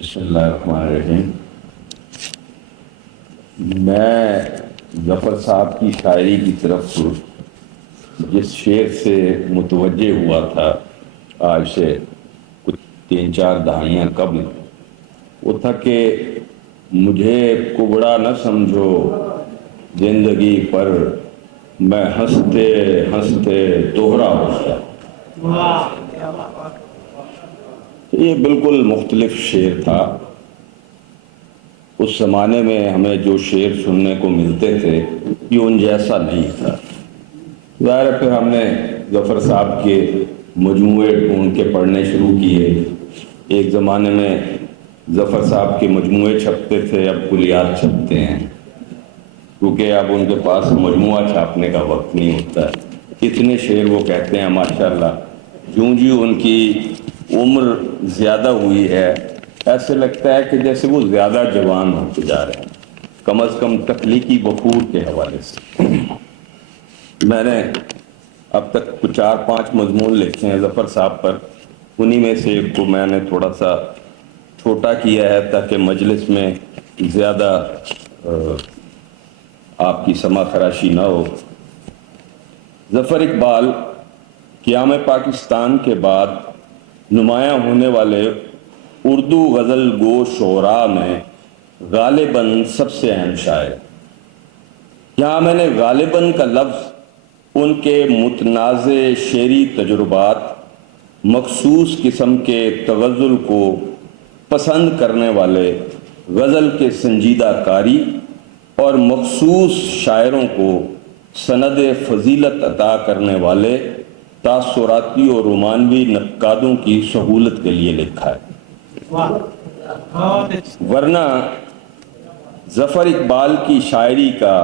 بسم اللہ الرحمن الرحیم۔ میں ظفر صاحب کی شاعری کی طرف جس شعر سے متوجہ ہوا تھا آج سے کچھ 3-4 دہائیاں قبل، وہ تھا کہ مجھے کبڑا نہ سمجھو زندگی پر، میں ہنستے ہنستے دوہرا ہو گیا۔ یہ بالکل مختلف شعر تھا۔ اس زمانے میں ہمیں جو شعر سننے کو ملتے تھے یہ ان جیسا نہیں تھا۔ ظاہر ہے پھر ہم نے ظفر صاحب کے مجموعے ڈھونڈ کے پڑھنے شروع کیے۔ ایک زمانے میں ظفر صاحب کے مجموعے چھپتے تھے، اب کلیات چھپتے ہیں، کیونکہ اب ان کے پاس مجموعہ چھاپنے کا وقت نہیں ہوتا ہے۔ اتنے شعر وہ کہتے ہیں ماشاءاللہ، جوں جوں ان کی عمر زیادہ ہوئی ہے ایسے لگتا ہے کہ جیسے وہ زیادہ جوان ہوتے جا رہے ہیں، کم از کم تخلیقی وقور کے حوالے سے۔ میں نے اب تک کچھ 4-5 مضمون لکھے ہیں ظفر صاحب پر، انہی میں سے ایک کو میں نے تھوڑا سا چھوٹا کیا ہے تاکہ مجلس میں زیادہ آپ کی سمع خراشی نہ ہو۔ ظفر اقبال قیام پاکستان کے بعد نمایاں ہونے والے اردو غزل گو شعراء میں غالباً سب سے اہم شاعر۔ یہاں میں نے غالباً کا لفظ ان کے متنازع شعری تجربات، مخصوص قسم کے تغزل کو پسند کرنے والے غزل کے سنجیدہ کاری اور مخصوص شاعروں کو سند فضیلت عطا کرنے والے تاثراتی اور رومانوی نقادوں کی سہولت کے لیے لکھا ہے۔ ورنہ ظفر اقبال کی شاعری کا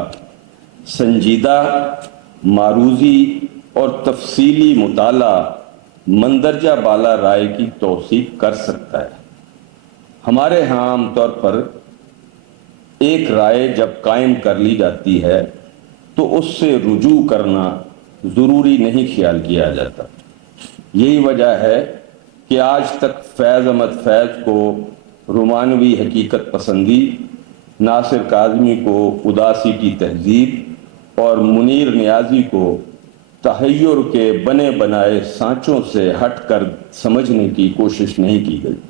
سنجیدہ، معروضی اور تفصیلی مطالعہ مندرجہ بالا رائے کی توثیق کر سکتا ہے۔ ہمارے ہاں عام طور پر ایک رائے جب قائم کر لی جاتی ہے تو اس سے رجوع کرنا ضروری نہیں خیال کیا جاتا۔ یہی وجہ ہے کہ آج تک فیض احمد فیض کو رومانوی حقیقت پسندی، ناصر کاظمی کو اداسی کی تہذیب اور منیر نیازی کو تحیر کے بنے بنائے سانچوں سے ہٹ کر سمجھنے کی کوشش نہیں کی گئی۔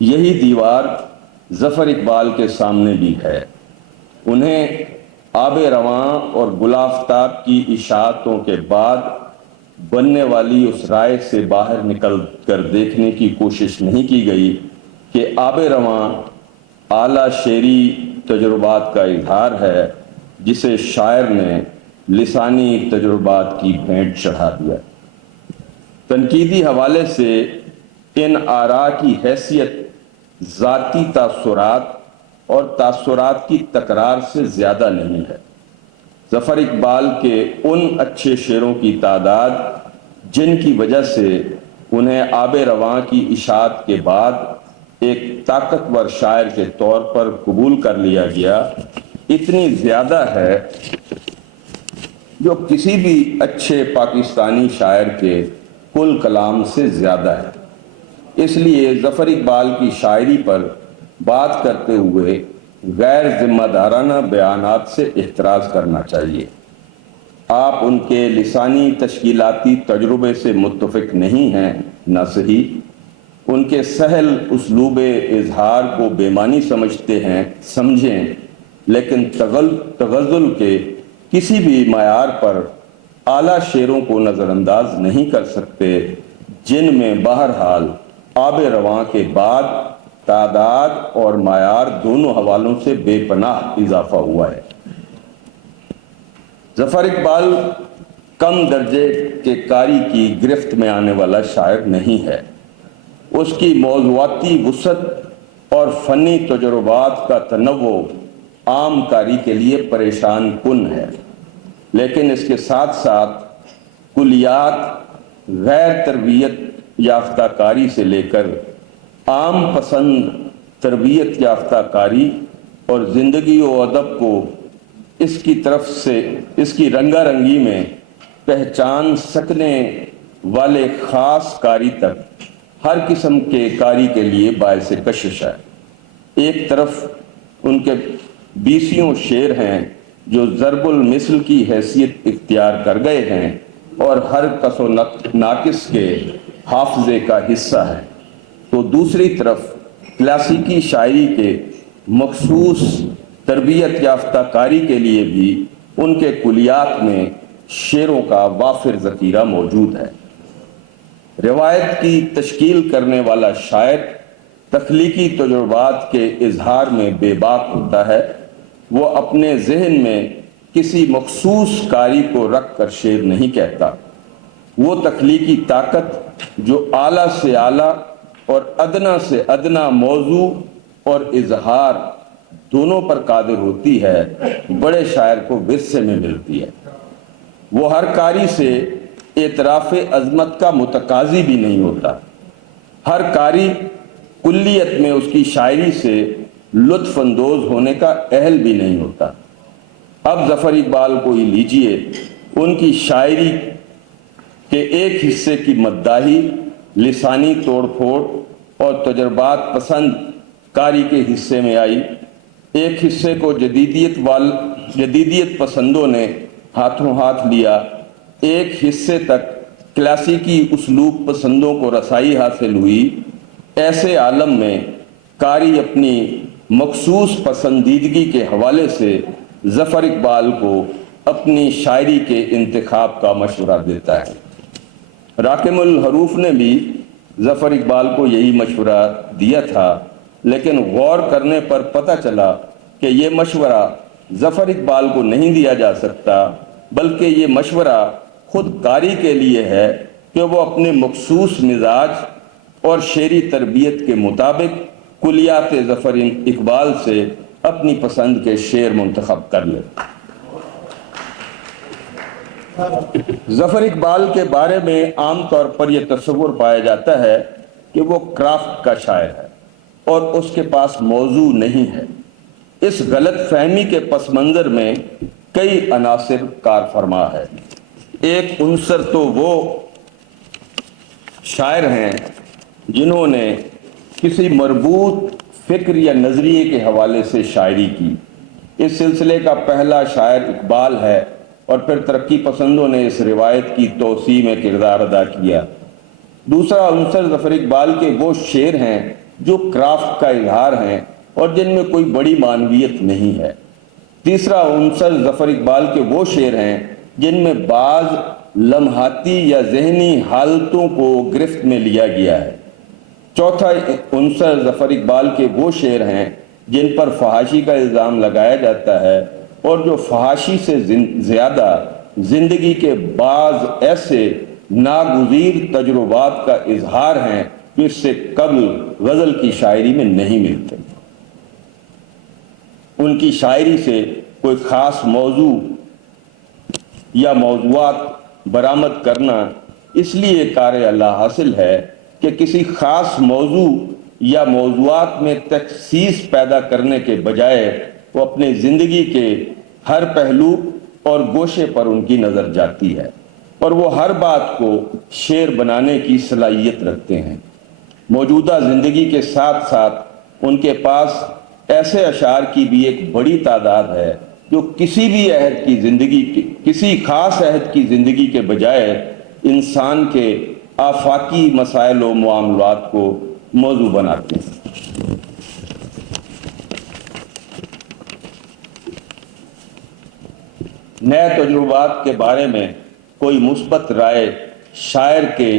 یہی دیوار ظفر اقبال کے سامنے بھی ہے۔ انہیں آب رواں اور گل آفتاب کی اشاعتوں کے بعد بننے والی اس رائے سے باہر نکل کر دیکھنے کی کوشش نہیں کی گئی کہ آب رواں اعلیٰ شعری تجربات کا اظہار ہے جسے شاعر نے لسانی تجربات کی بھینٹ چڑھا دیا۔ تنقیدی حوالے سے ان آراء کی حیثیت ذاتی تاثرات اور تاثرات کی تکرار سے زیادہ نہیں ہے۔ ظفر اقبال کے ان اچھے شعروں کی تعداد جن کی وجہ سے انہیں آب رواں کی اشاعت کے بعد ایک طاقتور شاعر کے طور پر قبول کر لیا گیا، اتنی زیادہ ہے جو کسی بھی اچھے پاکستانی شاعر کے کل کلام سے زیادہ ہے۔ اس لیے ظفر اقبال کی شاعری پر بات کرتے ہوئے غیر ذمہ دارانہ بیانات سے احتراز کرنا چاہیے۔ آپ ان کے لسانی تشکیلاتی تجربے سے متفق نہیں ہیں، نہ صحیح، ان کے سہل اسلوب اظہار کو بے معنی سمجھتے ہیں، سمجھیں، لیکن تغزل کے کسی بھی معیار پر اعلیٰ شعروں کو نظر انداز نہیں کر سکتے جن میں بہرحال آب رواں کے بعد تعداد اور معیار دونوں حوالوں سے بے پناہ اضافہ ہوا ہے۔ ظفر اقبال کم درجے کے قاری کی گرفت میں آنے والا شاعر نہیں ہے۔ اس کی موضوعاتی وسعت اور فنی تجربات کا تنوع عام قاری کے لیے پریشان کن ہے، لیکن اس کے ساتھ ساتھ کلیات غیر تربیت یافتہ کاری سے لے کر عام پسند تربیت یافتہ کاری اور زندگی و ادب کو اس کی طرف سے اس کی رنگا رنگی میں پہچان سکنے والے خاص کاری تک ہر قسم کے کاری کے لیے باعث کشش ہے۔ ایک طرف ان کے 20 شعر ہیں جو ضرب المثل کی حیثیت اختیار کر گئے ہیں اور ہر کس و ناقص کے حافظے کا حصہ ہے، تو دوسری طرف کلاسیکی شاعری کے مخصوص تربیت یافتہ کاری کے لیے بھی ان کے کلیات میں شعروں کا وافر ذخیرہ موجود ہے۔ روایت کی تشکیل کرنے والا شاعر تخلیقی تجربات کے اظہار میں بے باک ہوتا ہے۔ وہ اپنے ذہن میں کسی مخصوص کاری کو رکھ کر شعر نہیں کہتا۔ وہ تخلیقی طاقت جو اعلیٰ سے اعلیٰ اور ادنا سے ادنا موضوع اور اظہار دونوں پر قادر ہوتی ہے، بڑے شاعر کو ورثے میں ملتی ہے۔ وہ ہر کاری سے اعتراف عظمت کا متقاضی بھی نہیں ہوتا۔ ہر کاری کلیت میں اس کی شاعری سے لطف اندوز ہونے کا اہل بھی نہیں ہوتا۔ اب ظفر اقبال کو ہی لیجئے، ان کی شاعری کے ایک حصے کی مداحی لسانی توڑ پھوڑ اور تجربات پسند کاری کے حصے میں آئی، ایک حصے کو جدیدیت پسندوں نے ہاتھوں ہاتھ لیا، ایک حصے تک کلاسیکی اسلوب پسندوں کو رسائی حاصل ہوئی۔ ایسے عالم میں قاری اپنی مخصوص پسندیدگی کے حوالے سے ظفر اقبال کو اپنی شاعری کے انتخاب کا مشورہ دیتا ہے۔ راکم الحروف نے بھی ظفر اقبال کو یہی مشورہ دیا تھا، لیکن غور کرنے پر پتہ چلا کہ یہ مشورہ ظفر اقبال کو نہیں دیا جا سکتا، بلکہ یہ مشورہ خود قاری کے لیے ہے کہ وہ اپنے مخصوص مزاج اور شعری تربیت کے مطابق کلیات ظفر اقبال سے اپنی پسند کے شعر منتخب کر لے۔ ظفر اقبال کے بارے میں عام طور پر یہ تصور پایا جاتا ہے کہ وہ کرافٹ کا شاعر ہے اور اس کے پاس موضوع نہیں ہے۔ اس غلط فہمی کے پس منظر میں کئی عناصر کار فرما ہے۔ ایک عنصر تو وہ شاعر ہیں جنہوں نے کسی مربوط فکر یا نظریے کے حوالے سے شاعری کی۔ اس سلسلے کا پہلا شاعر اقبال ہے اور پھر ترقی پسندوں نے اس روایت کی توسیع میں کردار ادا کیا۔ دوسرا عنصر ظفر اقبال کے وہ شعر ہیں جو کرافٹ کا اظہار ہیں اور جن میں کوئی بڑی معنویت نہیں ہے۔ تیسرا عنصر ظفر اقبال کے وہ شعر ہیں جن میں بعض لمحاتی یا ذہنی حالتوں کو گرفت میں لیا گیا ہے۔ چوتھا عنصر ظفر اقبال کے وہ شعر ہیں جن پر فحاشی کا الزام لگایا جاتا ہے اور جو فحاشی سے زیادہ زندگی کے بعض ایسے ناگزیر تجربات کا اظہار ہیں جو اس سے قبل غزل کی شاعری میں نہیں ملتے۔ ان کی شاعری سے کوئی خاص موضوع یا موضوعات برآمد کرنا اس لیے کار اللہ حاصل ہے کہ کسی خاص موضوع یا موضوعات میں تخصیص پیدا کرنے کے بجائے وہ اپنے زندگی کے ہر پہلو اور گوشے پر ان کی نظر جاتی ہے اور وہ ہر بات کو شعر بنانے کی صلاحیت رکھتے ہیں۔ موجودہ زندگی کے ساتھ ساتھ ان کے پاس ایسے اشعار کی بھی ایک بڑی تعداد ہے جو کسی خاص عہد کی زندگی کے بجائے انسان کے آفاقی مسائل و معاملات کو موضوع بناتے ہیں۔ نئے تجربات کے بارے میں کوئی مثبت رائے شاعر کے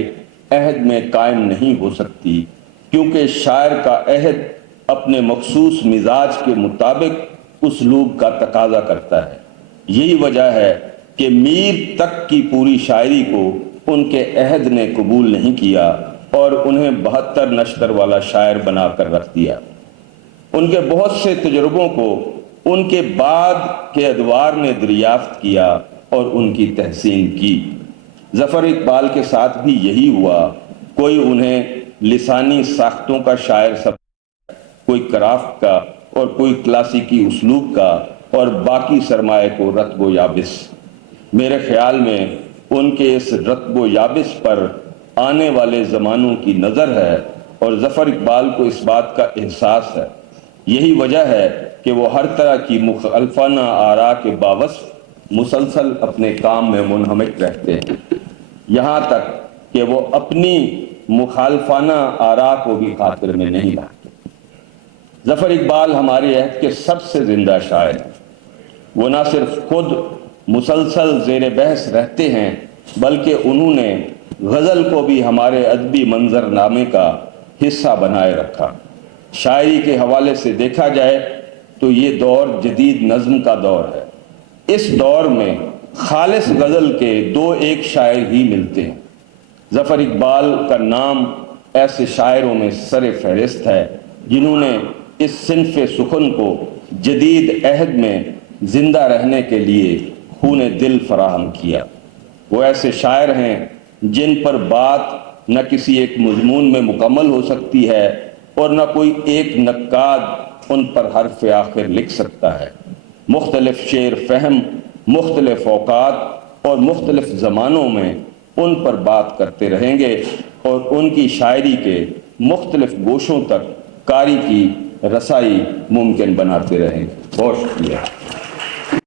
عہد میں قائم نہیں ہو سکتی، کیونکہ شاعر کا عہد اپنے مخصوص مزاج کے مطابق اسلوب کا تقاضا کرتا ہے۔ یہی وجہ ہے کہ میر تک کی پوری شاعری کو ان کے عہد نے قبول نہیں کیا اور انہیں 72 نشتر والا شاعر بنا کر رکھ دیا۔ ان کے بہت سے تجربوں کو ان کے بعد کے ادوار نے دریافت کیا اور ان کی تحسین کی۔ ظفر اقبال کے ساتھ بھی یہی ہوا۔ کوئی انہیں لسانی ساختوں کا شاعر کوئی کرافٹ کا اور کوئی کلاسیکی اسلوب کا اور باقی سرمایہ کو رطب و یابس۔ میرے خیال میں ان کے اس رطب و یابس پر آنے والے زمانوں کی نظر ہے اور ظفر اقبال کو اس بات کا احساس ہے۔ یہی وجہ ہے کہ وہ ہر طرح کی مخالفانہ آراء کے باوصف مسلسل اپنے کام میں منہمک رہتے ہیں، یہاں تک کہ وہ اپنی مخالفانہ آراء کو بھی خاطر میں نہیں لاتے۔ ظفر اقبال ہمارے عہد کے سب سے زندہ شاعر ہیں۔ وہ نہ صرف خود مسلسل زیر بحث رہتے ہیں بلکہ انہوں نے غزل کو بھی ہمارے ادبی منظرنامے کا حصہ بنائے رکھا۔ شاعری کے حوالے سے دیکھا جائے تو یہ دور جدید نظم کا دور ہے۔ اس دور میں خالص غزل کے دو ایک شاعر ہی ملتے ہیں۔ ظفر اقبال کا نام ایسے شاعروں میں سر فہرست ہے جنہوں نے اس صنف سخن کو جدید عہد میں زندہ رہنے کے لیے خون دل فراہم کیا۔ وہ ایسے شاعر ہیں جن پر بات نہ کسی ایک مضمون میں مکمل ہو سکتی ہے اور نہ کوئی ایک نقاد ان پر حرف آخر لکھ سکتا ہے۔ مختلف شعر فہم مختلف اوقات اور مختلف زمانوں میں ان پر بات کرتے رہیں گے اور ان کی شاعری کے مختلف گوشوں تک قاری کی رسائی ممکن بناتے رہیں گے۔ بہت شکریہ۔